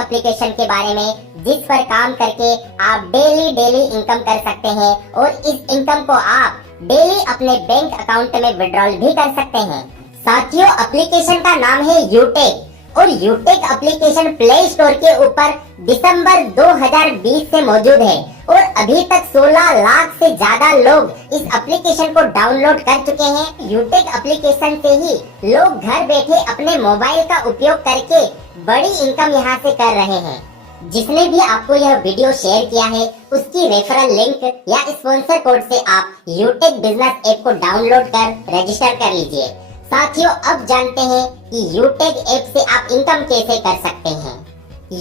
Application के बारे में जिस पर काम करके आप डेली इनकम कर सकते हैं और इस इनकम को आप डेली अपने बैंक अकाउंट में विड्रॉल भी कर सकते हैं। साथियों, एप्लीकेशन का नाम है यूटेक और यूटेक एप्लीकेशन प्ले स्टोर के ऊपर दिसंबर 2020 से मौजूद है और अभी तक 16 लाख से ज्यादा लोग इस एप्लीकेशन को डाउनलोड कर चुके हैं। यूटेक एप्लीकेशन से ही लोग घर बैठे अपने मोबाइल का उपयोग करके बड़ी इनकम यहां से कर रहे हैं। जिसने भी आपको यह वीडियो शेयर किया है उसकी रेफरल लिंक या स्पॉन्सर कोड से आप यूटेक बिजनेस ऐप को डाउनलोड कर रजिस्टर कर लीजिए। साथियों, अब जानते हैं कि यूटेक ऐप से आप इनकम कैसे कर सकते हैं।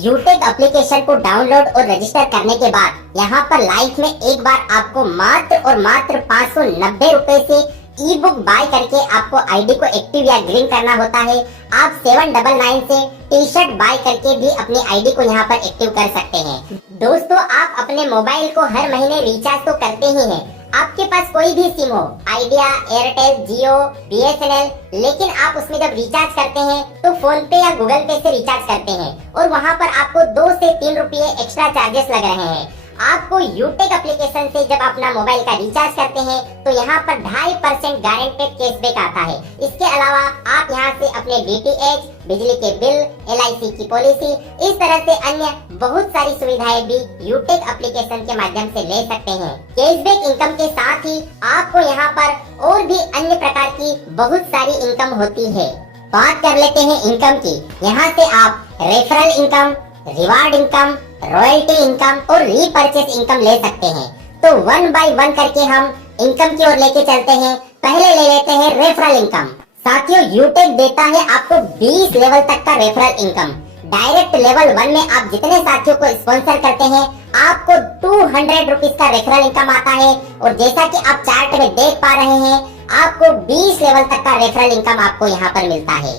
यूटेक एप्लीकेशन को डाउनलोड और रजिस्टर करने के बाद यहाँ पर लाइफ में एक बार आपको मात्र और मात्र 590 रुपए से ई बुक बाय करके आपको आईडी को एक्टिव या ग्रीन करना होता है। आप 799 से टी शर्ट बाय करके भी अपनी आईडी को यहाँ पर एक्टिव कर सकते हैं। दोस्तों, आप अपने मोबाइल को हर महीने रिचार्ज तो करते ही हैं। आपके पास कोई भी सिम हो, आइडिया, एयरटेल, जियो, बीएसएनएल, लेकिन आप उसमें जब रिचार्ज करते हैं तो फोन पे या गूगल पे से रिचार्ज करते हैं और वहाँ पर आपको 2 से 3 रुपये एक्स्ट्रा चार्जेस लग रहे हैं। आपको यूटेक एप्लीकेशन से जब अपना मोबाइल का रिचार्ज करते हैं तो यहाँ पर 2.5% गारंटेड कैशबैक आता है। इसके अलावा आप यहाँ से अपने डीटीएच, बिजली के बिल, एलआईसी की पॉलिसी, इस तरह से अन्य बहुत सारी सुविधाएं भी यूटेक एप्लीकेशन के माध्यम से ले सकते हैं। कैशबैक इनकम के साथ ही आपको यहाँ पर और भी अन्य प्रकार की बहुत सारी इनकम होती है। बात कर लेते हैं इनकम की। यहाँ से आप referral income, reward income, royalty income और रीपरचेस इनकम ले सकते हैं। तो 1 बाय 1 करके हम इनकम की ओर लेके चलते हैं। पहले ले लेते हैं रेफरल इनकम। साथियों, यूटेक देता है आपको 20 लेवल तक का रेफरल इनकम। डायरेक्ट लेवल 1 में आप जितने साथियों को स्पॉन्सर करते हैं आपको 200 रुपीज का रेफरल इनकम आता है और जैसा कि आप चार्ट में देख पा रहे हैं आपको 20 लेवल तक का रेफरल इनकम आपको यहाँ पर मिलता है।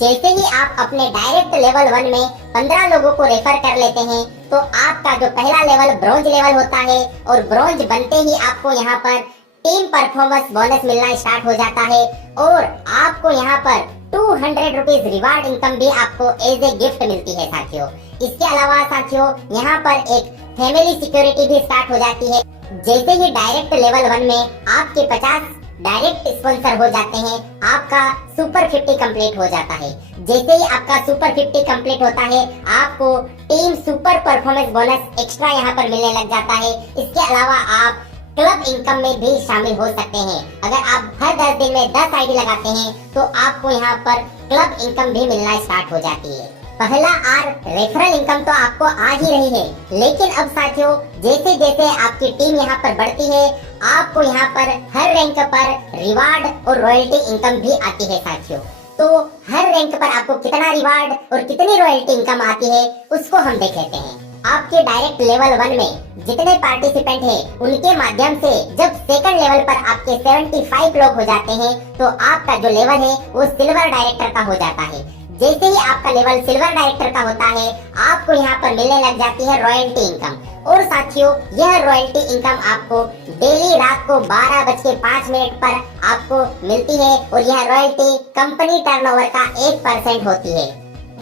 जैसे ही आप अपने डायरेक्ट लेवल 1 में 15 लोगों को रेफर कर लेते हैं तो आपका जो पहला लेवल ब्रॉन्ज लेवल होता है और ब्रॉन्ज बनते ही आपको यहाँ पर टीम परफॉर्मेंस बोनस मिलना स्टार्ट हो जाता है और आपको यहाँ पर 200 रुपीज रिवार्ड इनकम भी आपको एज ए गिफ्ट मिलती है। साथियों, इसके अलावा साथियों यहाँ पर एक फैमिली सिक्योरिटी भी स्टार्ट हो जाती है। जैसे ही डायरेक्ट लेवल 1 में आपके 50 डायरेक्ट स्पॉन्सर हो जाते हैं आपका सुपर 50 कंप्लीट हो जाता है। जैसे ही आपका सुपर 50 कंप्लीट होता है आपको team super performance bonus extra यहाँ पर मिलने लग जाता है। इसके अलावा आप क्लब इनकम में भी शामिल हो सकते हैं। अगर आप हर 10 दिन में 10 आईडी लगाते हैं तो आपको यहाँ पर क्लब इनकम भी मिलना स्टार्ट हो जाती है। पहला आर रेफरल इनकम तो आपको आ ही रही है, लेकिन अब साथियों जैसे जैसे आपकी टीम यहाँ पर बढ़ती है आपको यहाँ पर हर रैंक पर रिवार्ड और रॉयल्टी इनकम भी आती है। साथियों, तो हर रैंक पर आपको कितना रिवार्ड और कितनी रॉयल्टी इनकम आती है उसको हम देख लेते हैं। आपके डायरेक्ट लेवल 1 में जितने पार्टिसिपेंट हैं उनके माध्यम से जब सेकंड लेवल पर आपके 75 लोग हो जाते हैं तो आपका जो लेवल है वो सिल्वर डायरेक्टर का हो जाता है। जैसे ही आपका लेवल सिल्वर डायरेक्टर का होता है आपको यहाँ पर मिलने लग जाती है रॉयल्टी इनकम। और साथियों, यह रॉयल्टी इनकम आपको डेली रात को 12:05 पर आपको मिलती है और यह रॉयल्टी कंपनी टर्नओवर का 1% होती है।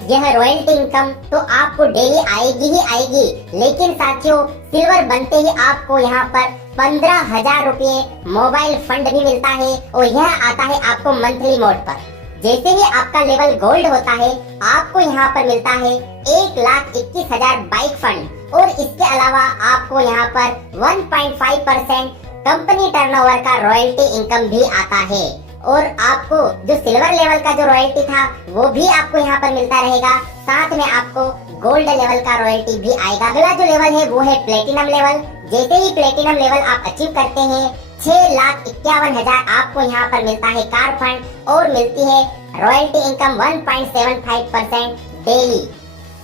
यह रॉयल्टी इनकम तो आपको डेली आएगी ही आएगी, लेकिन साथियों सिल्वर बनते ही आपको यहाँ पर 15,000 रुपये मोबाइल फंड भी मिलता है और यह आता है आपको मंथली मोड पर। जैसे ही आपका लेवल गोल्ड होता है आपको यहाँ पर मिलता है 1,21,000 बाइक फंड और इसके अलावा आपको यहाँ पर 1.5% कंपनी टर्नओवर का रॉयल्टी इनकम भी आता है और आपको जो सिल्वर लेवल का जो रॉयल्टी था वो भी आपको यहाँ पर मिलता रहेगा। साथ में आपको गोल्ड लेवल का रॉयल्टी भी आएगा। अगला जो लेवल है वो है प्लेटिनम लेवल। जैसे ही प्लेटिनम लेवल आप अचीव करते हैं 6,51,000 आपको यहाँ पर मिलता है कार फंड और मिलती है रॉयल्टी इनकम 1.75% डेली।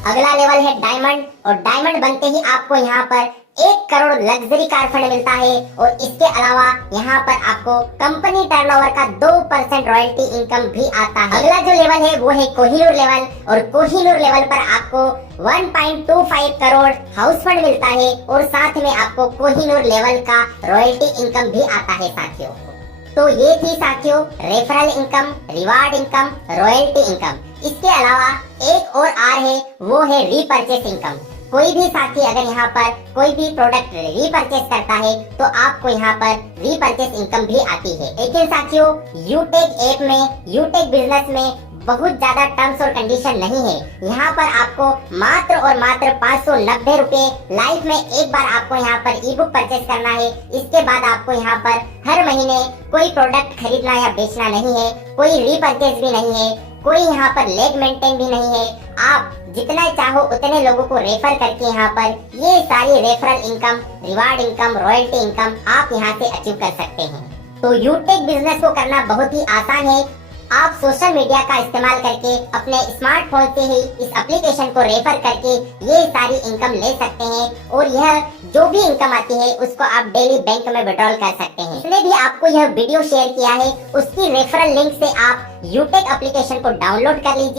अगला लेवल है डायमंड और डायमंड बनते ही आपको यहाँ पर 1 करोड़ लग्जरी कार फंड मिलता है और इसके अलावा यहाँ पर आपको कंपनी टर्नओवर का 2% रॉयल्टी इनकम भी आता है। अगला जो लेवल है वो है कोहिनूर लेवल और कोहिनूर लेवल पर आपको 1.25 करोड़ हाउस फंड मिलता है और साथ में आपको कोहिनूर लेवल का रॉयल्टी इनकम भी आता है। साथियों, तो ये थी साथियों referral income, reward income, royalty income. इसके अलावा एक और है, वो है रीपरचेस इनकम। कोई भी साथी अगर यहाँ पर कोई भी प्रोडक्ट रीपरचेस करता है तो आपको यहाँ पर रीपरचेस इनकम भी आती है। लेकिन साथियों यूटेक ऐप में, यूटेक बिजनेस में बहुत ज्यादा टर्म्स और कंडीशन नहीं है। यहाँ पर आपको मात्र और मात्र 590 रुपए लाइफ में एक बार आपको यहाँ पर ई बुक परचेस करना है। इसके बाद आपको यहाँ पर हर महीने कोई प्रोडक्ट खरीदना या बेचना नहीं है, कोई रीपरचेस भी नहीं है, कोई यहाँ पर लेग मेंटेन भी नहीं है। आप जितना चाहो उतने लोगों को रेफर करके यहाँ पर ये सारी referral income, reward income, royalty income आप यहाँ से अचीव कर सकते हैं। तो यूटेक बिजनेस को करना बहुत ही आसान है। आप सोशल मीडिया का इस्तेमाल करके अपने स्मार्टफोन से ही इस एप्लीकेशन को रेफर करके ये सारी इनकम ले सकते हैं और यह जो भी इनकम आती है उसको आप डेली बैंक में विड्रॉल कर सकते हैं। इसने भी आपको यह वीडियो शेयर किया है, उसकी रेफरल लिंक से आप यूटेक एप्लीकेशन को डाउनलोड कर लीजिए।